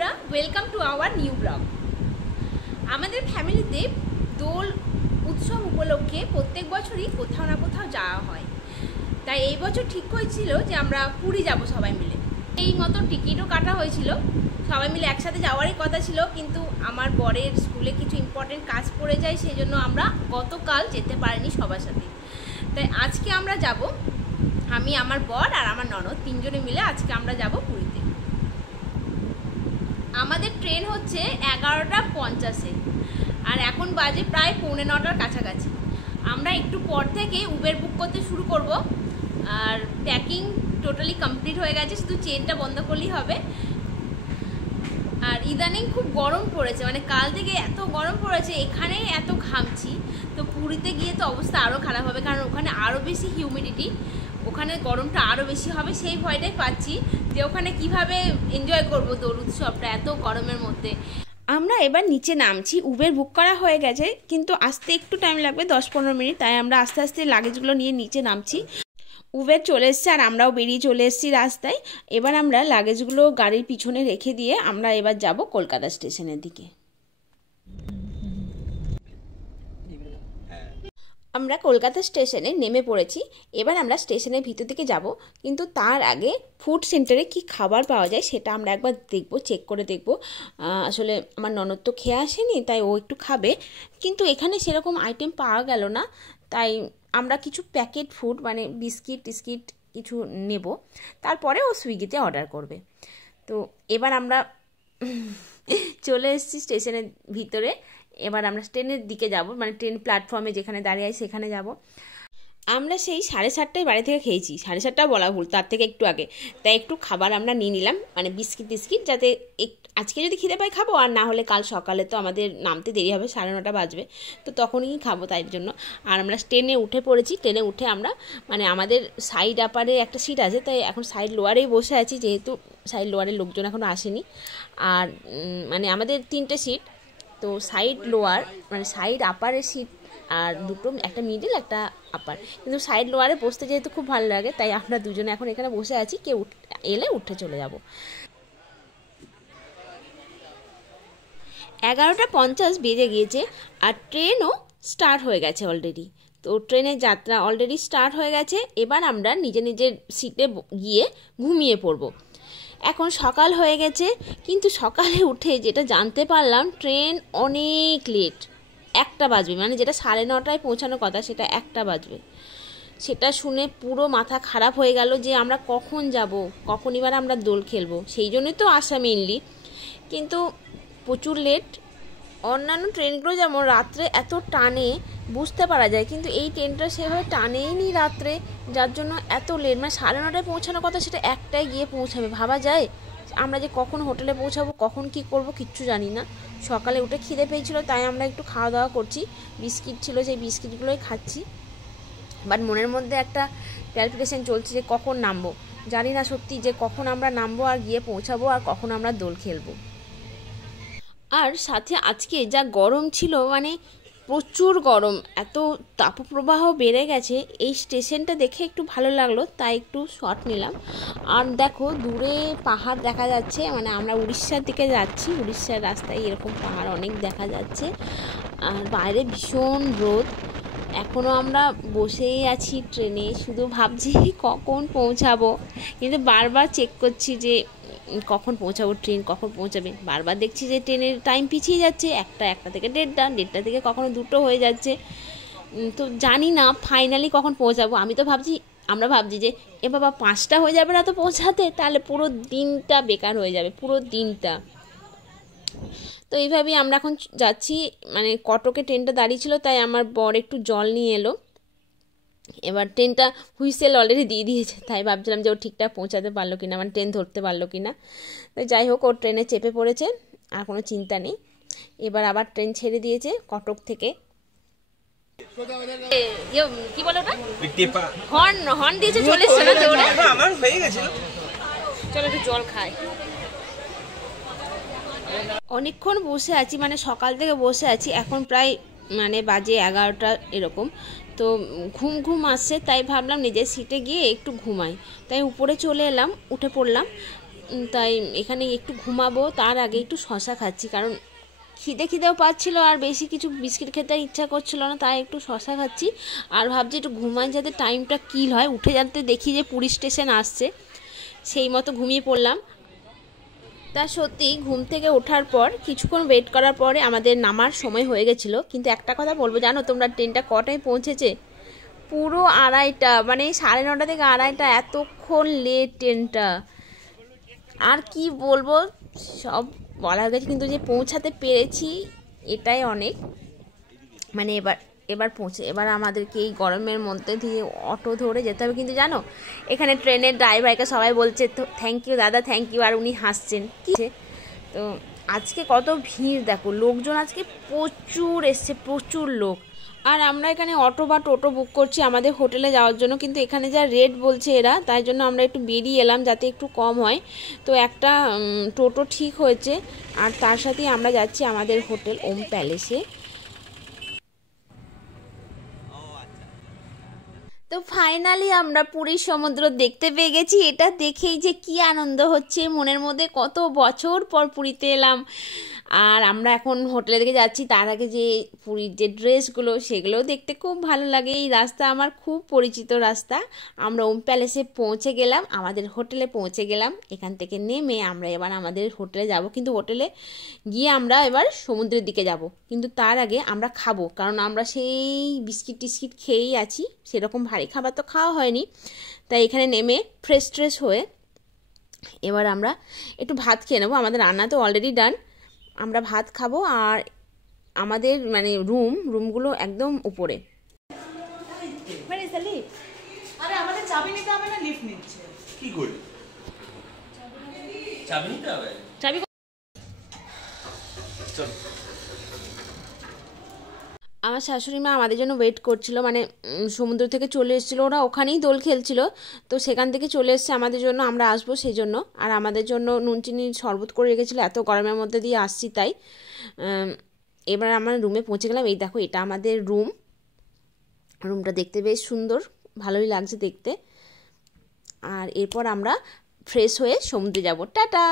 বন্ধুরা, welcome to our new blog. আমাদের ফ্যামিলিতে দোল উৎসব উপলক্ষে প্রত্যেক বছরই কোথাও না কোথাও যাওয়া হয়। তাই এই বছর ঠিক হয়েছিল যে আমরা পুরী যাব সবাই মিলে। এই মতো টিকিটও কাটা হয়েছিল, সবাই মিলে একসাথে যাওয়ারই কথা ছিল, কিন্তু আমার বরের স্কুলে কিছু ইম্পর্টেন্ট কাজ পড়ে যায়, সেই জন্য আমরা গতকাল যেতে পারিনি সবার সাথে। তাই আজকে আমরা যাব, আমি, আমার বর আর আমার ননদ তিনজনে মিলে আজকে আমরা যাব পুরীতে। আমাদের ট্রেন হচ্ছে 11:50-এ, আর এখন বাজে প্রায় 9:45-র কাছাকাছি। আমরা একটু পর থেকে উবের বুক করতে শুরু করব, আর প্যাকিং টোটালি কমপ্লিট হয়ে গেছে, শুধু চেনটা বন্ধ করলেই হবে। আর ইদানিং খুব গরম পড়েছে, মানে কাল থেকে এত গরম পড়েছে, এখানেই এত ঘামছি, তো পুরীতে গিয়ে তো অবস্থা আরও খারাপ হবে, কারণ ওখানে আরও বেশি হিউমিডিটি, ওখানে গরমটা আরও বেশি হবে। সেই ভয়টাই পাচ্ছি যে ওখানে কিভাবে এনজয় করবো দোল উৎসবটা এত গরমের মধ্যে। আমরা এবার নিচে নামছি, উবের বুক করা হয়ে গেছে, কিন্তু আসতে একটু টাইম লাগবে, 10-15 মিনিট। তাই আমরা আস্তে আস্তে লাগেজগুলো নিয়ে নিচে নামছি। উবের চলে এসছে আর আমরাও বেরিয়ে চলে এসেছি রাস্তায়। এবার আমরা লাগেজগুলো গাড়ির পিছনে রেখে দিয়ে আমরা এবার যাব কলকাতা স্টেশনের দিকে। আমরা কলকাতা স্টেশনে নেমে পড়েছি। এবার আমরা স্টেশনের ভিতর দিকে যাব, কিন্তু তার আগে ফুড সেন্টারে কি খাবার পাওয়া যায় সেটা আমরা একবার দেখব, চেক করে দেখব। আসলে আমার ননদ তো খেয়ে আসেনি, তাই ও একটু খাবে, কিন্তু এখানে সেরকম আইটেম পাওয়া গেল না। তাই আমরা কিছু প্যাকেট ফুড, মানে বিস্কিট টিস্কিট কিছু নেব, তারপরে ও সুইগিতে অর্ডার করবে। তো এবার আমরা চলে এসেছি স্টেশনের ভিতরে। এবার আমরা ট্রেনের দিকে যাব, মানে ট্রেন প্ল্যাটফর্মে যেখানে দাঁড়িয়ে আছে সেখানে যাব। আমরা সেই 7:30টায় বাড়ি থেকে খেয়েছি, 7:30 বলা ভুল, তার থেকে একটু আগে। তাই একটু খাবার আমরা নিয়ে নিলাম, মানে বিস্কিট টিস্কিট, যাতে আজকে যদি খিদে পাই খাবো, আর না হলে কাল সকালে তো আমাদের নামতে দেরি হবে, 9:30 বাজবে, তো তখনই খাবো, তাই জন্য। আর আমরা ট্রেনে উঠে পড়েছি। ট্রেনে উঠে আমরা, মানে আমাদের সাইড আপারে একটা সিট আছে, তাই এখন সাইড লোয়ারেই বসে আছি, যেহেতু সাইড লোয়ারের লোকজন এখনও আসেনি। আর মানে আমাদের 3টে সিট, তো সাইড লোয়ার মানে সাইড আপারের সিট আর দুটো, একটা মিডিল একটা আপার, কিন্তু সাইড লোয়ারে বসতে যেহেতু খুব ভালো লাগে, তাই আমরা দুজনে এখন এখানে বসে আছি, কেউ এলে উঠে চলে যাব। 11:50 বেজে গিয়েছে, আর ট্রেনও স্টার্ট হয়ে গেছে অলরেডি। তো ট্রেনের যাত্রা অলরেডি স্টার্ট হয়ে গেছে। এবার আমরা নিজের নিজের সিটে গিয়ে ঘুমিয়ে পড়ব। এখন সকাল হয়ে গেছে, কিন্তু সকালে উঠে যেটা জানতে পারলাম, ট্রেন অনেক লেট, 1টা বাজবে, মানে যেটা 9:30টায় পৌঁছানোর কথা সেটা 1টা বাজবে। সেটা শুনে পুরো মাথা খারাপ হয়ে গেল যে আমরা কখন যাব, কখন এবার আমরা দোল খেলবো, সেই জন্যই তো আসা মেনলি, কিন্তু প্রচুর লেট। অন্যান্য ট্রেনগুলো যেমন রাত্রে এত টানে বুঝতে পারা যায়, কিন্তু এই ট্রেনটা সেভাবে টানেই নি রাত্রে, যার জন্য এত লেট। মানে 9:30টায় পৌঁছানোর কথা, সেটা 1টায় গিয়ে পৌঁছাবে। ভাবা যায় আমরা যে কখন হোটেলে পৌঁছাবো, কখন কি করব কিচ্ছু জানি না। সকালে উঠে খিদে পেয়েছিল, তাই আমরা একটু খাওয়া দাওয়া করছি, বিস্কিট ছিল, সেই বিস্কিটগুলোই খাচ্ছি। বাট মনের মধ্যে একটা ক্যালকুলেশন চলছে যে কখন নামবো, জানি না সত্যি যে কখন আমরা নামবো আর গিয়ে পৌঁছাবো, আর কখন আমরা দোল খেলবো। আর সাথে আজকে যা গরম ছিল, মানে প্রচুর গরম, এত তাপপ্রবাহ বেড়ে গেছে। এই স্টেশনটা দেখে একটু ভালো লাগলো, তাই একটু শট নিলাম। আর দেখো দূরে পাহাড় দেখা যাচ্ছে, মানে আমরা উড়িষ্যার দিকে যাচ্ছি, উড়িষ্যার রাস্তায় এরকম পাহাড় অনেক দেখা যাচ্ছে। আর বাইরে ভীষণ রোদ। এখনও আমরা বসেই আছি ট্রেনে, শুধু ভাবছি কখন পৌঁছাবো, কিন্তু বারবার চেক করছি যে কখন পৌঁছাবো, ট্রেন কখন পৌঁছাবে। বারবার দেখছি যে ট্রেনের টাইম পিছিয়ে যাচ্ছে, 1টা থেকে 1:30 থেকে কখনো 2টো হয়ে যাচ্ছে। তো জানি না ফাইনালি কখন পৌঁছাবো। আমরা ভাবছি যে এ বাবা 5টা হয়ে যাবে না তো পৌঁছাতে, তাহলে পুরো দিনটা বেকার হয়ে যাবে, পুরো দিনটা। তো এইভাবেই আমরা এখন যাচ্ছি। মানে কটকে ট্রেনটা দাঁড়িয়ে ছিল, তাই আমার বর একটু জল নিয়ে এলো। এবার ট্রেনটা হুইসেল অলরেডি দিয়ে দিয়েছে, তাই ভাবছিলাম যে ও ঠিকঠাক পৌঁছাতে পারলো কিনা, মানে ট্রেন ধরতে পারলো কিনা। তো যাই হোক, ও ট্রেনে চেপে পড়েছে, আর কোনো চিন্তা নেই। এবার আবার ট্রেন ছেড়ে দিয়েছে কটক থেকে। কি বলো ওটা, হর্ন দিয়েছে, চলে এসছে না, আমার হয়ে গেছিল। চলো একটু জল খাই। অনেকক্ষণ বসে আছি, মানে সকাল থেকে বসে আছি, এখন প্রায় মানে বাজে 11টা এরকম। তো ঘুম আসছে, তাই ভাবলাম নিজের সিটে গিয়ে একটু ঘুমাই, তাই উপরে চলে এলাম, উঠে পড়লাম। তাই এখানে একটু ঘুমাবো, তার আগে একটু শশা খাচ্ছি, কারণ খিদেও পাচ্ছিল আর বেশি কিছু বিস্কিট খেতে ইচ্ছা করছিল না, তাই একটু শশা খাচ্ছি। আর ভাবছি একটু ঘুমাই যাতে টাইমটা কিল হয়, উঠে যাতে দেখি যে পুরী স্টেশন আসছে, সেই মতো ঘুমিয়ে পড়লাম। তা সত্যি ঘুম থেকে ওঠার পর কিছুক্ষণ ওয়েট করার পরে আমাদের নামার সময় হয়ে গেছিলো। কিন্তু একটা কথা বলবো, জানো তোমরা ট্রেনটা কটায় পৌঁছেছে? পুরো 2:30, মানে 9:30 থেকে 2:30, এতক্ষণ লেট ট্রেনটা। আর কি বলবো, সব বলা হয়ে গেছে, কিন্তু যে পৌঁছাতে পেরেছি এটাই অনেক। মানে এবার আমাদেরকে এই গরমের মধ্যে দিয়ে অটো ধরে যেতে হবে। কিন্তু জানো, এখানে ট্রেনের ড্রাইভারকে সবাই বলছে তো থ্যাংক ইউ দাদা, থ্যাংক ইউ, আর উনি হাসছেন। কি তো আজকে কত ভিড় দেখো, লোকজন আজকে প্রচুর এসছে, প্রচুর লোক। আর আমরা এখানে অটো বা টোটো বুক করছি আমাদের হোটেলে যাওয়ার জন্য, কিন্তু এখানে যা রেট বলছে এরা, তাই জন্য আমরা একটু বেরিয়ে এলাম যাতে একটু কম হয়। তো একটা টোটো ঠিক হয়েছে, আর তার সাথেই আমরা যাচ্ছি আমাদের হোটেল ওম প্যালেসে। তো ফাইনালি আমরা পুরীর সমুদ্র দেখতে পেয়ে গেছি। এটা দেখেই যে কি আনন্দ হচ্ছে মনের মধ্যে, কত বছর পর পুরীতে এলাম। আর আমরা এখন হোটেলের দিকে যাচ্ছি, তার আগে যে পুরীর যে ড্রেসগুলো সেগুলোও দেখতে খুব ভালো লাগে। এই রাস্তা আমার খুব পরিচিত রাস্তা। আমরা ওম প্যালেসে পৌঁছে গেলাম, আমাদের হোটেলে পৌঁছে গেলাম। এখান থেকে নেমে আমরা এবার আমাদের হোটেলে যাব, কিন্তু হোটেলে গিয়ে আমরা এবার সমুদ্রের দিকে যাব। কিন্তু তার আগে আমরা খাবো, কারণ আমরা সেই বিস্কিট টিস্কিট খেয়েই আছি, সেরকম ভারী খাবার তো খাওয়া হয়নি। তাই এখানে নেমে ফ্রেশ ট্রেশ হয়ে এবার আমরা একটু ভাত খেয়ে নেবো। আমাদের রান্না তো অলরেডি ডান, আমরা ভাত খাবো। আর আমাদের মানে রুমগুলো একদম উপরে। আরে আমাদের চাবি নিতে হবে না, লিফট নিচ্ছে কি করে? চাবি নিতে হবে, চাবি চল। আমার শাশুড়ি মা আমাদের জন্য ওয়েট করছিল, মানে সমুদ্র থেকে চলে এসেছিলো, ওরা ওখানেই দোল খেলছিল, তো সেখান থেকে চলে এসছে আমাদের জন্য, আমরা আসবো সেই জন্য। আর আমাদের জন্য নুন চিনির শরবত করে রেখেছিলো, এত গরমের মধ্যে দিয়ে আসছি তাই। এবার আমরা রুমে পৌঁছে গেলাম। এই দেখো, এটা আমাদের রুমটা দেখতে বেশ সুন্দর, ভালোই লাগছে দেখতে। আর এরপর আমরা ফ্রেশ হয়ে সমুদ্রে যাব। টাটা।